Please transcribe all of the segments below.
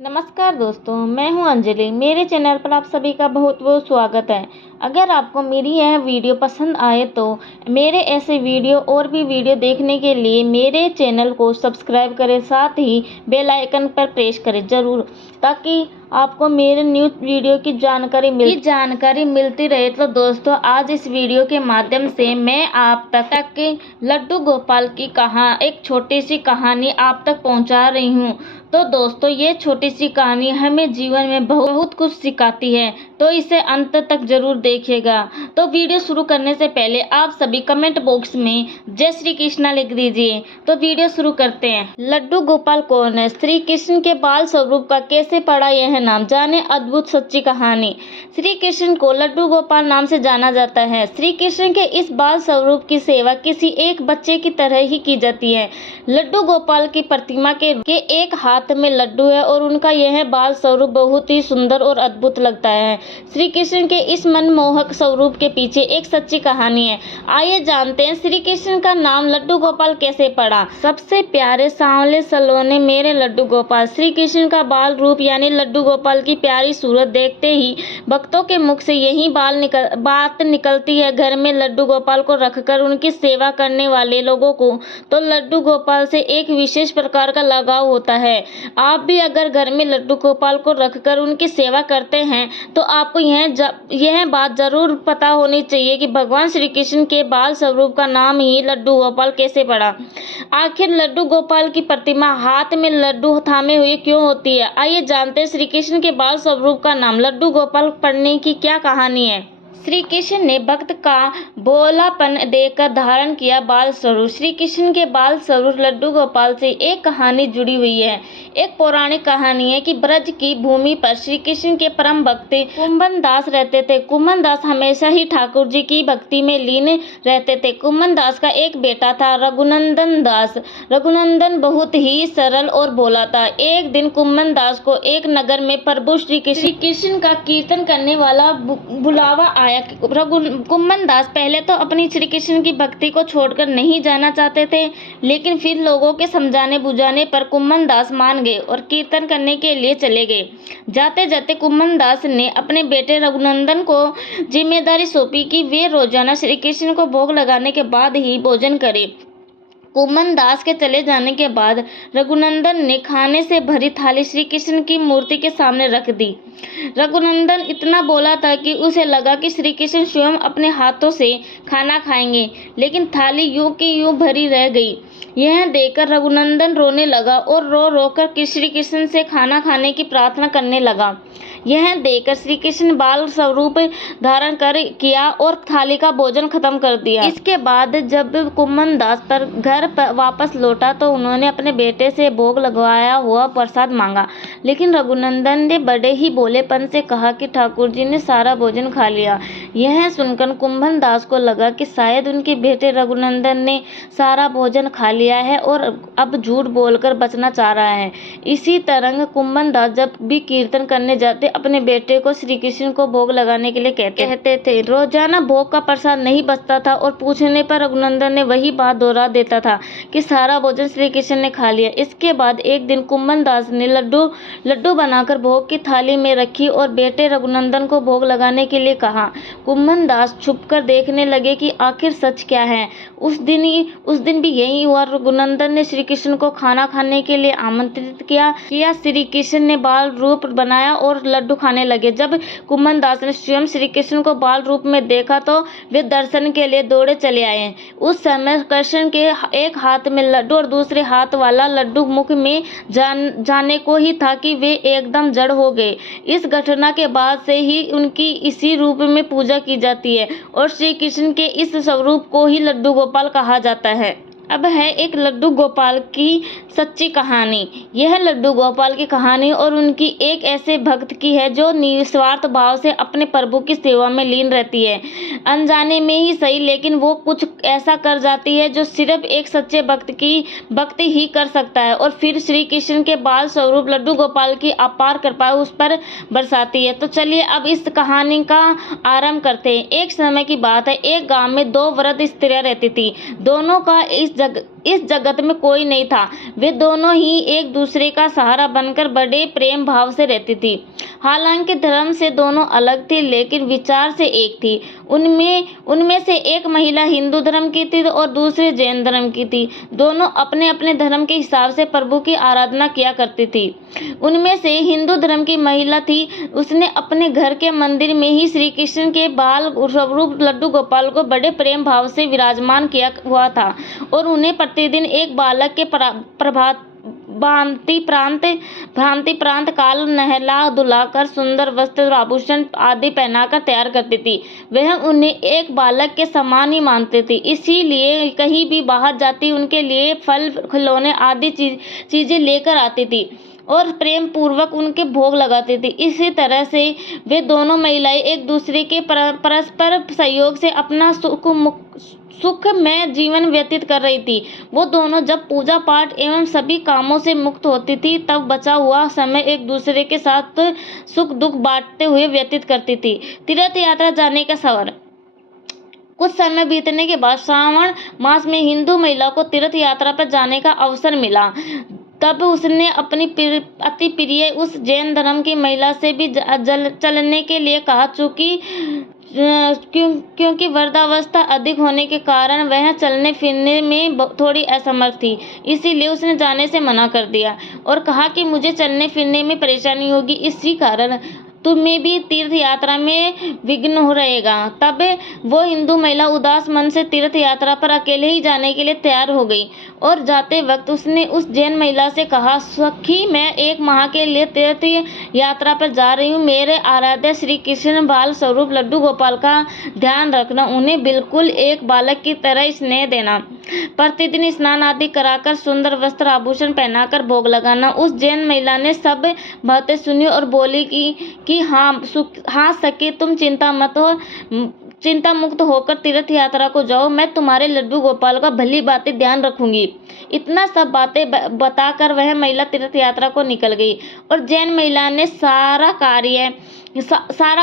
नमस्कार दोस्तों, मैं हूं अंजलि। मेरे चैनल पर आप सभी का बहुत बहुत स्वागत है। अगर आपको मेरी यह वीडियो पसंद आए तो मेरे ऐसे वीडियो और भी वीडियो देखने के लिए मेरे चैनल को सब्सक्राइब करें, साथ ही बेल आइकन पर प्रेस करें ज़रूर, ताकि आपको मेरे न्यू वीडियो की जानकारी मिलती रहे। तो दोस्तों, आज इस वीडियो के माध्यम से मैं आप तक लड्डू गोपाल की एक छोटी सी कहानी आप तक पहुंचा रही हूं। तो दोस्तों, ये छोटी सी कहानी हमें जीवन में बहुत कुछ सिखाती है, तो इसे अंत तक जरूर देखिएगा। तो वीडियो शुरू करने से पहले आप सभी कमेंट बॉक्स में जय श्री कृष्णा लिख दीजिए। तो वीडियो शुरू करते हैं। लड्डू गोपाल कौन है? श्री कृष्ण के बाल स्वरूप का कैसे पड़ा यह नाम, जाने अद्भुत सच्ची कहानी। श्री कृष्ण को लड्डू गोपाल नाम से जाना जाता है। श्री कृष्ण के इस बाल स्वरूप की सेवा किसी एक बच्चे की तरह ही की जाती है। लड्डू गोपाल की प्रतिमा के एक हाथ में लड्डू है और उनका यह बाल स्वरूप बहुत ही सुंदर और अद्भुत लगता है। श्री कृष्ण के इस मनमोहक स्वरूप के पीछे एक सच्ची कहानी है। आइए जानते हैं श्री कृष्ण का नाम लड्डू गोपाल कैसे पड़ा। सबसे प्यारे सांवले सलोने मेरे लड्डू गोपाल। श्री कृष्ण का बाल रूप यानी लड्डू गोपाल की प्यारी सूरत देखते ही भक्तों के मुख से यही बात निकलती है। घर में लड्डू गोपाल को रखकर उनकी सेवा करने वाले लोगों को तो लड्डू गोपाल से एक विशेष प्रकार का लगाव होता है। आप भी अगर घर में लड्डू गोपाल को रखकर उनकी सेवा करते हैं तो आपको यह बात जरूर पता होनी चाहिए कि भगवान श्री कृष्ण के बाल स्वरूप का नाम ही लड्डू गोपाल कैसे पड़ा। आखिर लड्डू गोपाल की प्रतिमा हाथ में लड्डू थामे हुए क्यों होती है? आइए जानते हैं श्री कृष्ण के बाल स्वरूप का नाम लड्डू गोपाल पड़ने की क्या कहानी है। श्री कृष्ण ने भक्त का भोलापन देखकर धारण किया बाल स्वरूप। श्री कृष्ण के बाल स्वरूप लड्डू गोपाल से एक कहानी जुड़ी हुई है। एक पौराणिक कहानी है कि ब्रज की भूमि पर श्री कृष्ण के परम भक्त कुंभन दास रहते थे। कुंभन दास हमेशा ही ठाकुर जी की भक्ति में लीन रहते थे। कुंभन दास का एक बेटा था रघुनंदन दास। रघुनंदन बहुत ही सरल और भोला था। एक दिन कुंभन दास को एक नगर में प्रभु श्री कृष्ण का कीर्तन करने वाला बुलावा आया। कुंभन दास पहले तो अपनी श्री कृष्ण की भक्ति को छोड़कर नहीं जाना चाहते थे, लेकिन फिर लोगों के समझाने बुझाने पर कुंभन दास मान गए और कीर्तन करने के लिए चले गए। जाते जाते कुंभन दास ने अपने बेटे रघुनंदन को जिम्मेदारी सौंपी कि वे रोजाना श्री कृष्ण को भोग लगाने के बाद ही भोजन करें। कुंभन दास के चले जाने के बाद रघुनंदन ने खाने से भरी थाली श्री कृष्ण की मूर्ति के सामने रख दी। रघुनंदन इतना बोला था कि उसे लगा कि श्री कृष्ण स्वयं अपने हाथों से खाना खाएंगे, लेकिन थाली यूं की यूं भरी रह गई। यह देखकर रघुनंदन रोने लगा और रो रो कर श्री कृष्ण से खाना खाने की प्रार्थना करने लगा। यह देखकर श्री कृष्ण बाल स्वरूप धारण किया और थाली का भोजन खत्म कर दिया। इसके बाद जब कुंभन दास पर घर वापस लौटा तो उन्होंने अपने बेटे से भोग लगवाया हुआ प्रसाद मांगा, लेकिन रघुनंदन ने बड़े ही भोलेपन से कहा कि ठाकुर जी ने सारा भोजन खा लिया। यह सुनकर कुंभन दास को लगा कि शायद उनके बेटे रघुनंदन ने सारा भोजन खा लिया है और अब झूठ बोलकर बचना चाह रहा है। इसी तरह कुंभन दास जब भी कीर्तन करने जाते अपने बेटे को श्री कृष्ण को भोग लगाने के लिए कहते थे। रोजाना भोग का प्रसाद नहीं बचता था और पूछने पर रघुनंदन ने वही बात दोहरा देता था कि सारा भोजन श्री कृष्ण ने खा लिया। इसके बाद एक दिन कुंभन दास ने लड्डू बनाकर भोग की थाली में रखी और बेटे रघुनंदन को भोग लगाने के लिए कहा। कुंभन दास छुपकर देखने लगे कि आखिर सच क्या है। उस दिन भी यही हुआ। रघुनंदन ने श्री कृष्ण को खाना खाने के लिए आमंत्रित किया। श्री कृष्ण ने बाल रूप बनाया और लड्डू खाने लगे। जब कुंभन दास ने स्वयं श्री कृष्ण को बाल रूप में देखा तो वे दर्शन के लिए दौड़े चले आए। उस समय कृष्ण के एक हाथ में लड्डू और दूसरे हाथ वाला लड्डू मुख में जाने को ही था कि वे एकदम जड़ हो गए। इस घटना के बाद से ही उनकी इसी रूप में पूजा की जाती है और श्री कृष्ण के इस स्वरूप को ही लड्डू गोपाल कहा जाता है। अब है एक लड्डू गोपाल की सच्ची कहानी। यह लड्डू गोपाल की कहानी और उनकी एक ऐसे भक्त की है जो निस्वार्थ भाव से अपने प्रभु की सेवा में लीन रहती है। अनजाने में ही सही, लेकिन वो कुछ ऐसा कर जाती है जो सिर्फ एक सच्चे भक्त की भक्ति ही कर सकता है और फिर श्री कृष्ण के बाल स्वरूप लड्डू गोपाल की अपार कृपा उस पर बरसाती है। तो चलिए अब इस कहानी का आरंभ करते हैं। एक समय की बात है, एक गाँव में दो वृद्ध स्त्रियां रहती थी। दोनों का इस जगत में कोई नहीं था। वे दोनों ही एक दूसरे का सहारा बनकर बड़े प्रेम भाव से रहती थी। हालांकि धर्म से दोनों अलग थी, लेकिन विचार से एक थी। उनमें से एक महिला हिंदू धर्म की थी और दूसरी जैन धर्म की थी। दोनों अपने अपने धर्म के हिसाब से प्रभु की आराधना किया करती थी। उनमें से हिंदू धर्म की महिला थी, उसने अपने घर के मंदिर में ही श्री कृष्ण के बाल स्वरूप लड्डू गोपाल को बड़े प्रेम भाव से विराजमान किया हुआ था और उन्हें प्रतिदिन एक बालक के प्रभात भांति प्रांत काल नहला धुलाकर सुंदर वस्त्र और आभूषण आदि पहनाकर तैयार करती थी। वह उन्हें एक बालक के समान ही मानते थे, इसीलिए कहीं भी बाहर जाती उनके लिए फल खिलौने आदि चीजें लेकर आती थी और प्रेम पूर्वक उनके भोग लगाते थे। इसी तरह से वे दोनों महिलाएं एक दूसरे के परस्पर सहयोग से अपना सुख में जीवन व्यतीत कर रही थी। वो दोनों जब पूजा पाठ एवं सभी कामों से मुक्त होती थी, तब बचा हुआ समय एक दूसरे के साथ सुख दुख बांटते हुए व्यतीत करती थी। तीर्थ यात्रा जाने का सवाल। कुछ समय बीतने के बाद श्रावण मास में हिंदू महिला को तीर्थ यात्रा पर जाने का अवसर मिला। तब उसने अपनी अति प्रिय उस जैन धर्म की महिला से भी चलने के लिए कहा, क्योंकि वृद्धावस्था अधिक होने के कारण वह चलने फिरने में थोड़ी असमर्थ थी। इसीलिए उसने जाने से मना कर दिया और कहा कि मुझे चलने फिरने में परेशानी होगी, इसी कारण तुम्हें भी तीर्थ यात्रा में विघ्न हो रहेगा। तब वो हिंदू महिला उदास मन से तीर्थ यात्रा पर अकेले ही जाने के लिए तैयार हो गई और जाते वक्त उसने उस जैन महिला से कहा, सखी, मैं 1 माह के लिए तीर्थ यात्रा पर जा रही हूँ। मेरे आराध्य श्री कृष्ण बाल स्वरूप लड्डू गोपाल का ध्यान रखना, उन्हें बिल्कुल एक बालक की तरह स्नेह देना, प्रतिदिन स्नान आदि कराकर सुंदर वस्त्र आभूषण पहनाकर भोग लगाना। उस जैन महिला ने सब बातें सुनी और बोली कि हाँ सखी, तुम चिंता मुक्त होकर तीर्थ यात्रा को जाओ, मैं तुम्हारे लड्डू गोपाल का भली बातें ध्यान रखूंगी। इतना सब बातें बताकर वह महिला तीर्थ यात्रा को निकल गई और जैन महिला ने सारा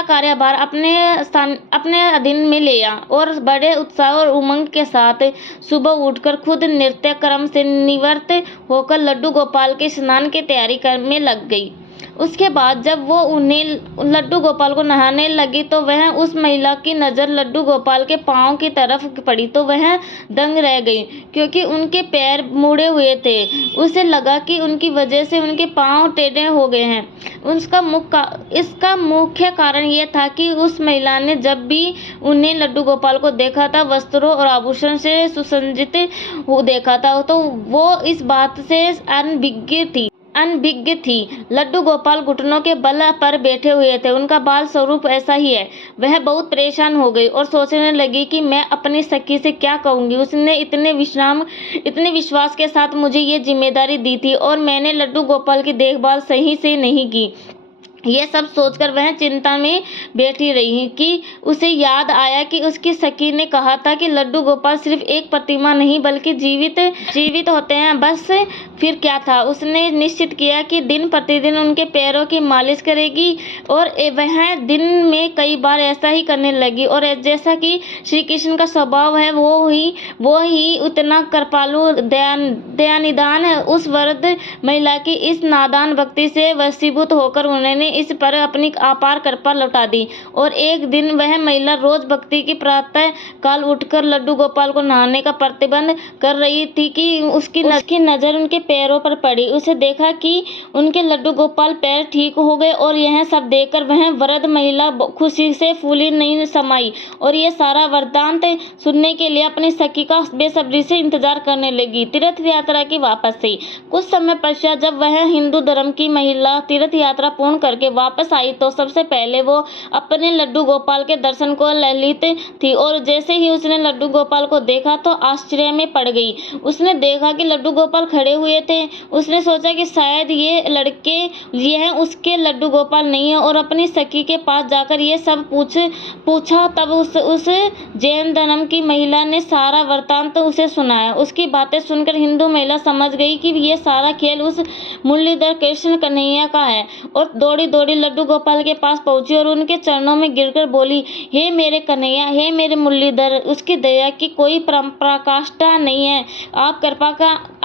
कार्यभार अपने अधीन में लिया और बड़े उत्साह और उमंग के साथ सुबह उठकर खुद नित्य कर्म से निवृत्त होकर लड्डू गोपाल के स्नान की तैयारी में लग गई। उसके बाद जब वो उन्हें लड्डू गोपाल को नहाने लगी तो वह उस महिला की नज़र लड्डू गोपाल के पाँव की तरफ पड़ी तो वह दंग रह गई, क्योंकि उनके पैर मुड़े हुए थे। उसे लगा कि उनकी वजह से उनके पाँव टेढ़े हो गए हैं। इसका मुख्य कारण यह था कि उस महिला ने जब भी उन्हें लड्डू गोपाल को देखा था, वस्त्रों और आभूषण से सुसज्जित देखा था, तो वो इस बात से अनभिज्ञ थी। लड्डू गोपाल घुटनों के बल पर बैठे हुए थे, उनका बाल स्वरूप ऐसा ही है। वह बहुत परेशान हो गई और सोचने लगी कि मैं अपनी सखी से क्या कहूँगी। उसने इतने विश्वास के साथ मुझे ये जिम्मेदारी दी थी और मैंने लड्डू गोपाल की देखभाल सही से नहीं की। यह सब सोचकर वह चिंता में बैठी रही कि उसे याद आया कि उसकी सखी ने कहा था कि लड्डू गोपाल सिर्फ एक प्रतिमा नहीं बल्कि जीवित होते हैं। बस फिर क्या था, उसने निश्चित किया कि दिन प्रतिदिन उनके पैरों की मालिश करेगी और वह दिन में कई बार ऐसा ही करने लगी और जैसा कि श्री कृष्ण का स्वभाव है वो ही उतना कृपालु दयानिदान उस वृद्ध महिला की इस नादान भक्ति से वशीभूत होकर उन्होंने इस पर अपनी अपार कृपा लौटा दी। और एक दिन वह महिला रोज भक्ति की प्रातः काल उठकर लड्डू गोपाल को नहाने का प्रतिबंध कर रही थी कि उसकी नजर उनके पैरों पर पड़ी। उसे देखा कि उनके लड्डू गोपाल पैर ठीक हो गए और यह सब देखकर वह वृद्ध महिला खुशी से फूली नहीं समाई और ये सारा वृत्तांत सुनने के लिए अपनी सखी का बेसब्री से इंतजार करने लगी। तीर्थ यात्रा की वापसी। कुछ समय पश्चात जब वह हिंदू धर्म की महिला तीर्थ यात्रा पूर्ण करके वापस आई तो सबसे पहले वो अपने लड्डू गोपाल के दर्शन को ललित थी और जैसे ही उसने लड्डू गोपाल को देखा तो आश्चर्य में पड़ गई। उसने देखा कि लड्डू गोपाल खड़े हुए थे। उसने सोचा कि शायद यह उसके लड्डू गोपाल नहीं है और अपनी सखी के पास जाकर ये सब पूछा। तब उस जैन धर्म की महिला ने सारा वृत्तांत उसे सुनाया। उसकी बातें सुनकर हिंदू महिला समझ गई कि ये सारा खेल उस मुरलीधर कृष्ण कन्हैया का है और दौड़ी दौड़ी लड्डू गोपाल के पास पहुंची और उनके चरणों में गिरकर बोली, हे मेरे कन्हैया, हे मेरे मुरलीधर, उसकी दया की कोई पराकाष्ठा नहीं है।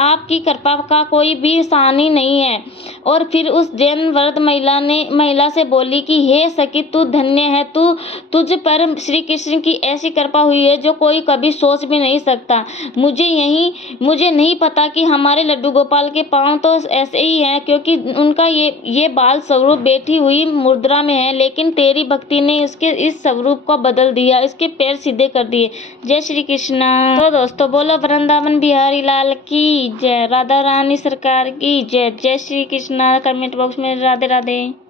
आपकी कृपा का कोई भी सानी नहीं है। और फिर उस जैन वृद्ध महिला से बोली कि हे सखी, तू धन्य है, तुझ पर श्री कृष्ण की ऐसी कृपा हुई है जो कोई कभी सोच भी नहीं सकता। मुझे नहीं पता कि हमारे लड्डू गोपाल के पांव तो ऐसे ही हैं, क्योंकि उनका ये बाल स्वरूप बैठी हुई मुद्रा में है, लेकिन तेरी भक्ति ने इसके इस स्वरूप को बदल दिया, इसके पैर सीधे कर दिए। जय श्री कृष्णा। तो दोस्तों, बोलो वृंदावन बिहारी लाल की जय, राधा रानी सरकार की जय। जय श्री कृष्णा। कमेंट बॉक्स में राधे राधे।